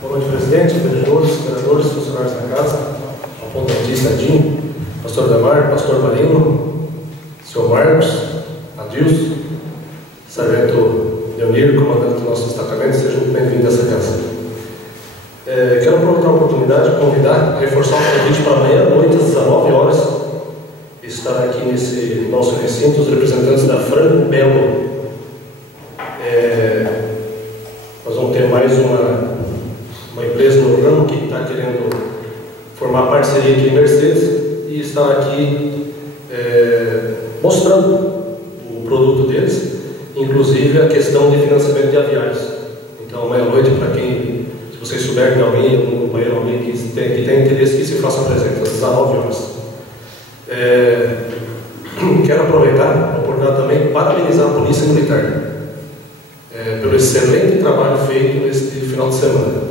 Boa noite, presidente, vereadores, funcionários da casa, apontantista Adinho, pastor Demar, pastor Marino, senhor Marcos, Adilson, sargento Leonir, comandante do nosso destacamento, sejam muito bem-vindos a essa casa. Quero aproveitar a oportunidade de convidar, reforçar o convite para amanhã à noite, às 19 horas, estar aqui nesse nosso recinto os representantes da Franco Belo. Nós vamos ter mais uma empresa no ramo que está querendo formar parceria aqui em Mercedes e estar aqui mostrando o produto deles, inclusive a questão de financiamento de aviários. Então, amanhã à noite, para quem, se vocês souberem de alguém, algum companheiro, alguém que tem interesse, que se faça presente às 19 horas. Quero aproveitar a oportunidade também para parabenizar a Polícia Militar pelo excelente trabalho feito neste final de semana.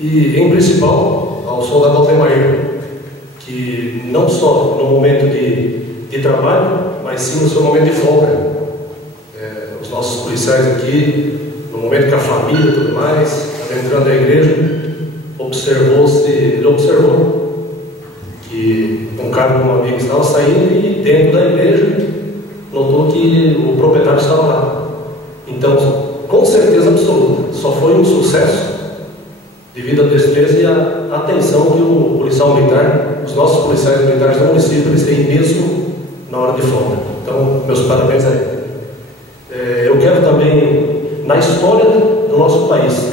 E, em principal, ao soldado Aldemair, que não só no momento de trabalho, mas sim no seu momento de folga. Os nossos policiais aqui, no momento que a família e tudo mais, entrando na igreja, ele observou que um cara com um amigo estava saindo e dentro da igreja notou que o proprietário estava lá. Então, com certeza absoluta, só foi um sucesso devido à destreza e à atenção que o policial militar, os nossos policiais militares do município, eles têm mesmo na hora de folga. Então, meus parabéns a ele. Eu quero também, na história do nosso país,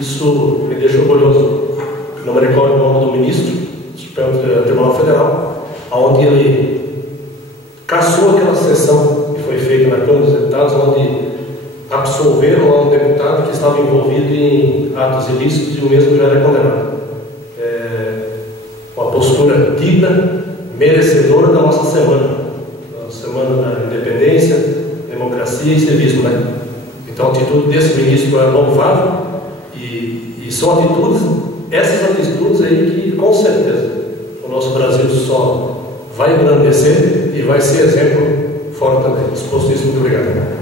isso me deixa orgulhoso, não me recordo o nome do ministro do Supremo Tribunal Federal, onde ele cassou aquela sessão que foi feita na Câmara dos Deputados, onde absolveram a um deputado que estava envolvido em atos ilícitos e o mesmo já era condenado. Uma postura digna, merecedora da nossa semana, a semana da independência, democracia e civismo, né? Então a atitude desse ministro é louvável e são atitudes, essas atitudes aí que com certeza o nosso Brasil só vai engrandecer e vai ser exemplo fora também. Exposto isso, muito obrigado.